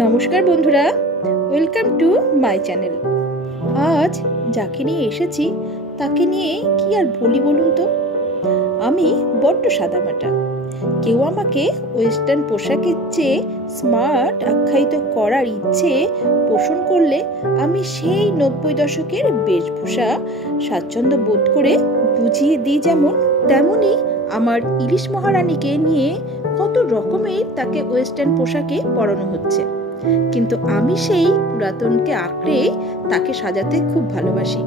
নমস্কার বন্ধুরা, welcome to my channel. আজ যাকে নিয়ে এসেছি তাকে নিয়ে কি আর বলি বলুন তো। আমি বড্ড সাদামাটা। কেউ আমাকে ওয়েস্টার্ন পোশাকের চেয়ে স্মার্ট আখ্যায়িত করার ইচ্ছে পোষণ করলে আমি সেই 90 দশকের বেশভূষা স্বাচ্ছন্দ্য বোধ করে বুঝিয়ে দিই যেমন, তেমনই আমার ইলিশ মহারানীকে নিয়ে কত রকমের তাকে ওয়েস্টার্ন পোশাকে পরানো হচ্ছে। কিন্তু আমি সেই পুরাতনকে আঁকড়ে তাকে সাজাতে খুব ভালোবাসি।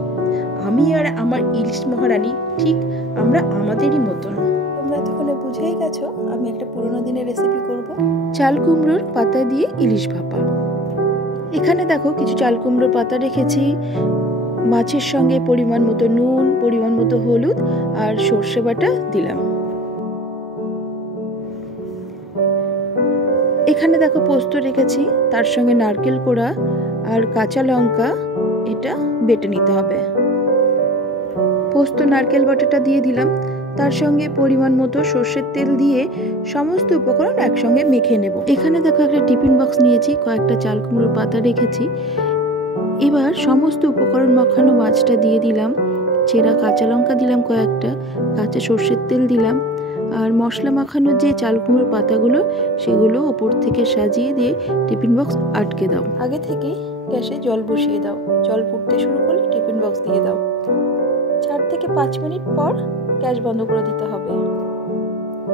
আমি আর আমার ইলিশ মহারানী ঠিক আমরা আমাদেরই মতন। তোমরা তখন বুঝেই গেছো আমি একটা পুরোনো দিনের রেসিপি করব। চাল কুমড়োর পাতা দিয়ে ইলিশ ভাপা। এখানে দেখো কিছু চাল কুমড়োর পাতা রেখেছি, মাছের সঙ্গে পরিমাণ মতো নুন, পরিমাণ মতো হলুদ আর সর্ষে বাটা দিলাম। এখানে দেখো পোস্ত রেখেছি, তার সঙ্গে নারকেল কোড়া আর কাঁচা লঙ্কা, এটা বেটে নিতে হবে। পোস্ত নারকেল বাটাটা দিয়ে দিলাম, তার সঙ্গে পরিমাণ মতো সর্ষের তেল দিয়ে সমস্ত উপকরণ একসঙ্গে মেখে নেব। এখানে দেখো একটা টিফিন বক্স নিয়েছি, কয়েকটা চাল কুমড়োর পাতা রেখেছি। এবার সমস্ত উপকরণ মাখানো মাছটা দিয়ে দিলাম, চেরা কাঁচা লঙ্কা দিলাম কয়েকটা, কাঁচা সর্ষের তেল দিলাম, আর মশলা মাখানো যে চাল কুমড়োর পাতাগুলো সেগুলো ওপর থেকে সাজিয়ে দিয়ে টিফিন বক্স আটকে দাও। আগে থেকে গ্যাসে জল বসিয়ে দাও, জল ফুটতে শুরু করলে টিফিন বক্স দিয়ে দাও। 4 থেকে 5 মিনিট পর গ্যাস বন্ধ করে দিতে হবে।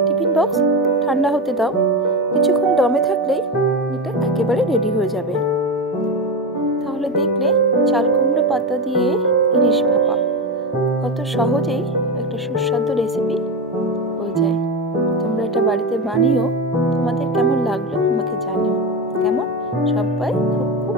টিফিন বক্স ঠান্ডা হতে দাও, কিছুক্ষণ দমে থাকলেই এটা একেবারে রেডি হয়ে যাবে। তাহলে দেখলে চাল কুমড়ো পাতা দিয়ে ইলিশ ভাপা কত সহজেই একটা সুস্বাদু রেসিপি হয়ে যায়। তোমরা এটা বাড়িতে বানিও, তোমাদের কেমন লাগলো আমাকে জানিও। কেমন? সবাই খুব